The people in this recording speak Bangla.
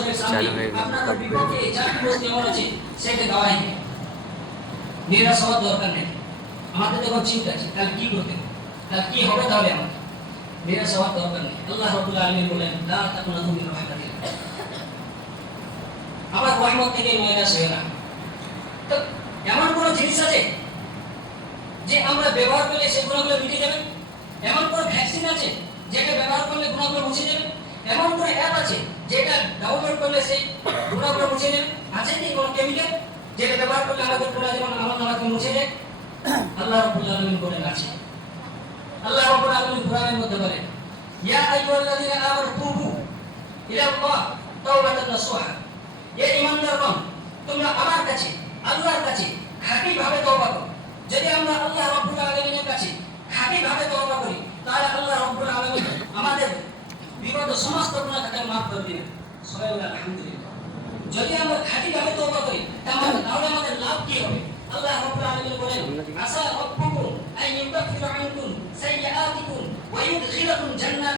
দর্শকের সামনে আপনার বিপক্ষে যার বিরোধী এমন আছে সেটা গাওয়াই নেই, নিরাশ হওয়ার দরকার নেই। আমাদের যখন চিন্তা আছে তাহলে কি করতে হবে, তাহলে কি হবে, তাহলে আমাদের নিরাশ হওয়ার দরকার নেই। আল্লাহ রাব্বুল আলামিন বলেন লা তাকুনাতু মির রাহমাতিল্লাহ, আমার রহমত থেকে নিরাশ হয়ে না। তো এমন কোন জিনিস আছে যে আমরা ব্যবহার করলে সেই গুণাগুলো মিটে যাবে? এমন কোন ভ্যাকসিন আছে যেটা ব্যবহার করলে গুণাগুলো মুছে যাবে? এমন কোন অ্যাপ আছে যেটা ডাউনলোড করলে সেই গুণাগুলো মুছে যাবে? আছে কি কোন কেমিক্যাল যেটা ব্যবহার করলে আমাদের গুণা যেমন আমার নামাকে মুছে যায়? আল্লাহ রাব্বুল আলামিন বলেন আছে। আল্লাহ রাব্বুল আলামিন কোরআনের মধ্যে বলেন ইয়া আইয়ুহাল্লাযীনা আমানু তুবু ইলাল্লাহ তাওবাতান নাসুহা, হে ঈমানদারগণ তোমরা আমার কাছে আল্লাহর কাছে খাঁটি ভাবে তওবা করো। যদি আমরা আল্লাহ রাব্বুল আলামিনের কাছে খাঁটি ভাবে তওবা করি তাহলে আল্লাহ রাব্বুল আলামিন আমাদের বিগত সমস্ত গুনাহ খাতা মাফ করে দিবেন। সুবহানাল্লাহ, আলহামদুলিল্লাহ। যদি আমরা খাঁটি ভাবে তওবা করি তাহলে আমাদের লাভ কি হবে? আল্লাহ রাব্বুল আলামিন বলেন আসা রাব্বুকুম আন ইউকাফিরা আনকুম সাইয়্যাতিকুম ওয়া ইউদখিলাকুম জান্নাত